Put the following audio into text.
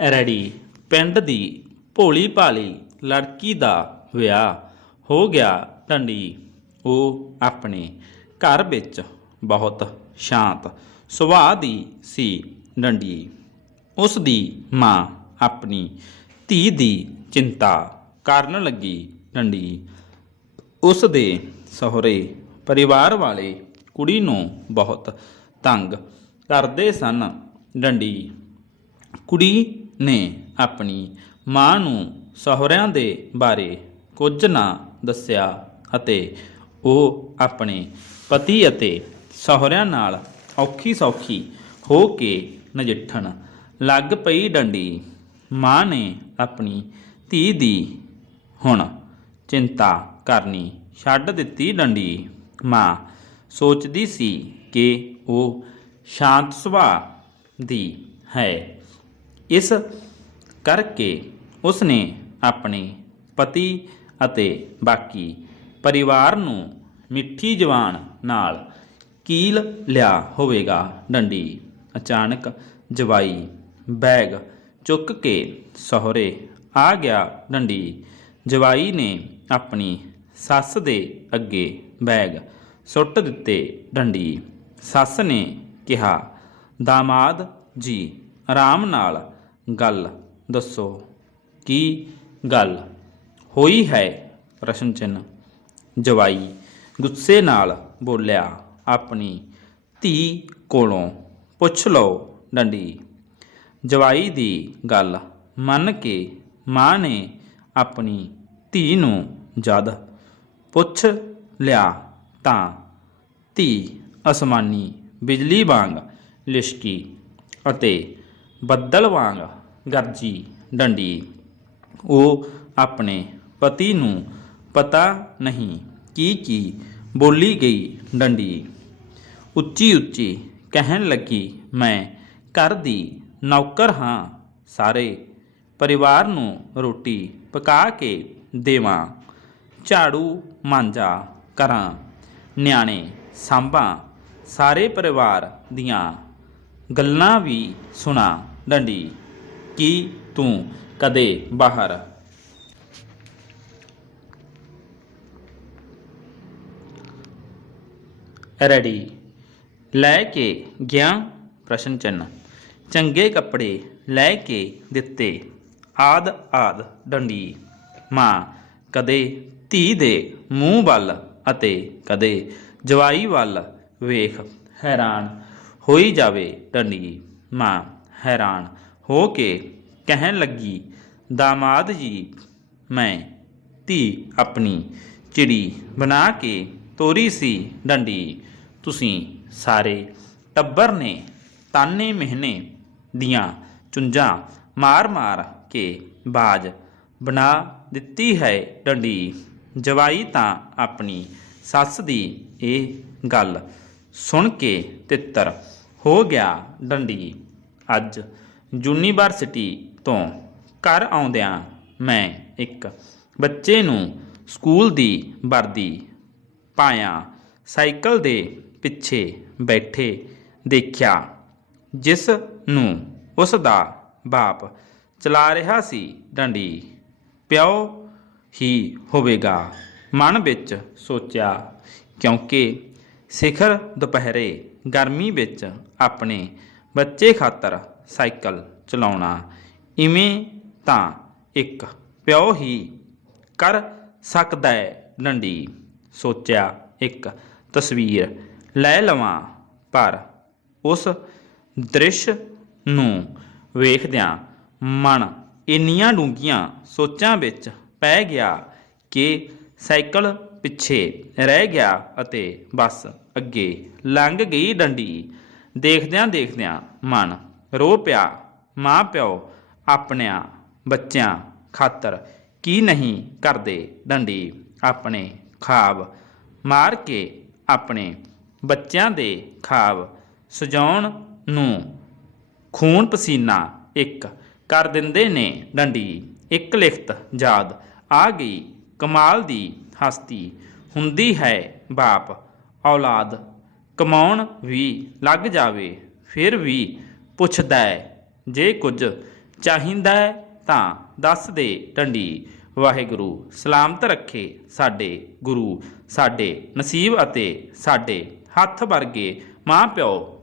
Ready. ਪਿੰਡ ਦੀ ਭੋਲੀ ਭਾਲੀ ਲੜਕੀ ਦਾ ਵਿਆਹ ਹੋ ਗਿਆ ਢੰਡੀ ਉਹ ਆਪਣੇ ਘਰ ਵਿੱਚ ਬਹੁਤ ਸ਼ਾਂਤ ਸੁਭਾਅ ਦੀ ਸੀ ਡੰਡੀ। ਉਸ ਦੀ ਮਾਂ ਆਪਣੀ ਧੀ ਦੀ ਚਿੰਤਾ ਕਰਨ ਲੱਗੀ ਡੰਡੀ। ਉਸ ਦੇ ਸਹੁਰੇ ਪਰਿਵਾਰ ਵਾਲੇ ਕੁੜੀ ਨੂੰ ਬਹੁਤ ਤੰਗ ਕਰਦੇ ਸਨ। ਡੰਡੀ ਕੁੜੀ ਨੇ ਆਪਣੀ ਮਾਂ ਨੂੰ ਸਹੁਰਿਆਂ ਦੇ ਬਾਰੇ ਕੁਝ ਨਾ ਦੱਸਿਆ ਅਤੇ ਉਹ ਆਪਣੇ ਪਤੀ ਅਤੇ ਸਹੁਰਿਆਂ ਨਾਲ ਔਖੀ ਸੌਖੀ ਹੋ ਕੇ ਨਜਿੱਠਣ ਲੱਗ ਪਈ ਡੰਡੀ। ਮਾਂ ਨੇ ਆਪਣੀ ਧੀ ਦੀ ਹੁਣ ਚਿੰਤਾ ਕਰਨੀ ਛੱਡ ਦਿੱਤੀ ਡੰਡੀ। ਮਾਂ ਸੋਚਦੀ ਸੀ ਕਿ ਉਹ ਸ਼ਾਂਤ ਸੁਭਾਅ ਦੀ ਹੈ। ਇਸ ਕਰਕੇ ਉਸਨੇ ਆਪਣੇ ਪਤੀ ਅਤੇ ਬਾਕੀ ਪਰਿਵਾਰ ਨੂੰ ਮਿੱਠੀ ਜਵਾਨ ਨਾਲ ਕੀਲ ਲਿਆ ਹੋਵੇਗਾ। ਡੰਡੀ ਅਚਾਨਕ ਜਵਾਈ ਬੈਗ ਚੁੱਕ ਕੇ ਸਹੁਰੇ ਆ ਗਿਆ। ਡੰਡੀ ਜਵਾਈ ਨੇ ਆਪਣੀ ਸੱਸ ਦੇ ਅੱਗੇ ਬੈਗ ਸੁੱਟ ਦਿੱਤੇ। ਡੰਡੀ ਸੱਸ ਨੇ ਕਿਹਾ, ਦਾਮਾਦ ਜੀ, ਆਰਾਮ ਨਾਲ ਗੱਲ। ਦੱਸੋ, ਕੀ ਗੱਲ? ਹੋਈ ਹੈ ਪ੍ਰਸ਼ਨ ਚਿੰਨ੍ਹ। ਜਵਾਈ ਗੁੱਸੇ ਨਾਲ ਬੋਲਿਆ, ਆਪਣੀ ਧੀ ਕੋਲੋਂ ਪੁੱਛ ਲਓ ਡੰਡੀ। ਜਵਾਈ ਦੀ ਗੱਲ ਮੰਨ ਕੇ ਮਾਂ ਨੇ ਆਪਣੀ ਧੀ ਨੂੰ ਜਦ ਪੁੱਛ ਲਿਆ ਤਾਂ ਧੀ ਅਸਮਾਨੀ ਬਿਜਲੀ ਵਾਂਗ ਲਿਸ਼ਕੀ ਅਤੇ ਬੱਦਲ ਵਾਂਗ ਗਰਜੀ ਡੰਡੀ। ਉਹ ਆਪਣੇ ਪਤੀ ਨੂੰ ਪਤਾ ਨਹੀਂ ਕੀ ਕੀ ਬੋਲੀ ਗਈ ਡੰਡੀ। ਉੱਚੀ ਉੱਚੀ ਕਹਿਣ ਲੱਗੀ, ਮੈਂ ਘਰ ਦੀ ਨੌਕਰ ਹਾਂ, ਸਾਰੇ ਪਰਿਵਾਰ ਨੂੰ ਰੋਟੀ ਪਕਾ ਕੇ ਦੇਵਾਂ, ਝਾੜੂ ਮਾਂਜਾ ਕਰਾਂ, ਨਿਆਣੇ ਸਾਂਭਾਂ, ਸਾਰੇ ਪਰਿਵਾਰ ਦੀਆਂ ਗੱਲਾਂ ਵੀ ਸੁਣਾ। ਡੰਡੀ, ਕੀ ਤੂੰ ਕਦੇ ਬਾਹਰ? ਰੈਡੀ ਲੈ ਕੇ ਗਿਆ ਪ੍ਰਸ਼ਨ ਚਿੰਨ੍ਹ। ਚੰਗੇ ਕੱਪੜੇ ਲੈ ਕੇ ਦਿੱਤੇ। ਆਦ ਆਦ ਡੰਡੀ, ਮਾਂ, ਕਦੇ ਧੀ ਦੇ ਮੂੰਹ ਵੱਲ ਅਤੇ ਕਦੇ ਜਵਾਈ ਵੱਲ ਵੇਖ ਹੈਰਾਨ ਹੋਈ ਜਾਵੇ ਡੰਡੀ, ਮਾਂ। ਹੈਰਾਨ ਹੋ ਕੇ ਕਹਿਣ ਲੱਗੀ ਦਾਮਾਦ ਜੀ ਮੈਂ ਧੀ ਆਪਣੀ ਚਿੜੀ ਬਣਾ ਕੇ ਤੋਰੀ ਸੀ ਡੰਡੀ ਤੁਸੀਂ ਸਾਰੇ ਟੱਬਰ ਨੇ ਤਾਨੇ ਮਿਹਨੇ ਦੀਆਂ ਚੁੰਝਾਂ ਮਾਰ-ਮਾਰ ਕੇ ਬਾਜ ਬਣਾ ਦਿੱਤੀ ਹੈ ਡੰਡੀ ਜਵਾਈ ਤਾਂ ਆਪਣੀ ਸੱਸ ਦੀ ਇਹ ਗੱਲ ਸੁਣ ਕੇ ਤਿੱਤਰ ਹੋ ਗਿਆ ਡੰਡੀ ਅੱਜ ਯੂਨੀਵਰਸਿਟੀ ਤੋਂ ਘਰ ਆਉਂਦਿਆਂ ਮੈਂ ਇੱਕ ਬੱਚੇ ਨੂੰ ਸਕੂਲ ਦੀ ਵਰਦੀ ਪਾਇਆ, ਸਾਈਕਲ ਦੇ ਪਿੱਛੇ ਬੈਠੇ ਦੇਖਿਆ, ਜਿਸ ਨੂੰ ਉਸ ਦਾ ਬਾਪ ਚਲਾ ਰਿਹਾ ਸੀ ਡੰਡੀ। ਪਿਓ ਹੀ ਹੋਵੇਗਾ, ਮਨ ਵਿੱਚ ਸੋਚਿਆ, ਕਿਉਂਕਿ ਸਿਖਰ ਦੁਪਹਿਰੇ ਗਰਮੀ ਵਿੱਚ ਆਪਣੇ ਬੱਚੇ ਖਾਤਰ ਸਾਈਕਲ ਚਲਾਉਣਾ। ਇਵੇਂ ਤਾਂ ਇੱਕ ਪਿਓ ਹੀ ਕਰ ਸਕਦਾ ਹੈ ਡੰਡੀ। ਸੋਚਿਆ ਇੱਕ ਤਸਵੀਰ ਲੈ ਲਵਾਂ, ਪਰ ਉਸ ਦ੍ਰਿਸ਼ ਨੂੰ ਵੇਖਦਿਆਂ ਮਨ ਇੰਨੀਆਂ ਡੂੰਘੀਆਂ ਸੋਚਾਂ ਵਿੱਚ ਪੈ ਗਿਆ ਕਿ ਸਾਈਕਲ ਪਿੱਛੇ ਰਹਿ ਗਿਆ ਅਤੇ ਬਸ ਅੱਗੇ ਲੰਘ ਗਈ ਡੰਡੀ। ਦੇਖਦਿਆਂ ਦੇਖਦਿਆਂ ਮਨ, ਰੋ ਪਿਆ, ਮਾਂ ਪਿਓ, ਆਪਣਿਆਂ ਬੱਚਿਆਂ ਖਾਤਰ ਕੀ ਨਹੀਂ ਕਰਦੇ ਡੰਡੀ ਆਪਣੇ ਖਾਬ ਮਾਰ ਕੇ ਆਪਣੇ ਬੱਚਿਆਂ ਦੇ ਖਾਬ ਸਜਾਉਣ ਨੂੰ ਖੂਨ ਪਸੀਨਾ ਇੱਕ ਕਰ ਦਿੰਦੇ ਨੇ ਡੰਡੀ ਇੱਕ ਲਿਖਤ ਯਾਦ ਆ ਗਈ ਕਮਾਲ ਦੀ ਹਸਤੀ, ਹੁੰਦੀ ਹੈ ਬਾਪ ਔਲਾਦ ਕਮਾਉਣ ਵੀ ਲੱਗ ਜਾਵੇ, ਫਿਰ ਵੀ ਪੁੱਛਦਾ ਹੈ, ਜੇ ਕੁਝ ਚਾਹੀਦਾ ਹੈ ਤਾਂ ਦੱਸ ਦੇ ਡੰਡੀ ਵਾਹਿਗੁਰੂ, ਸਲਾਮਤ ਰੱਖੇ ਸਾਡੇ ਗੁਰੂ, ਸਾਡੇ ਨਸੀਬ ਅਤੇ ਸਾਡੇ ਹੱਥ ਵਰਗੇ ਮਾਂ ਪਿਓ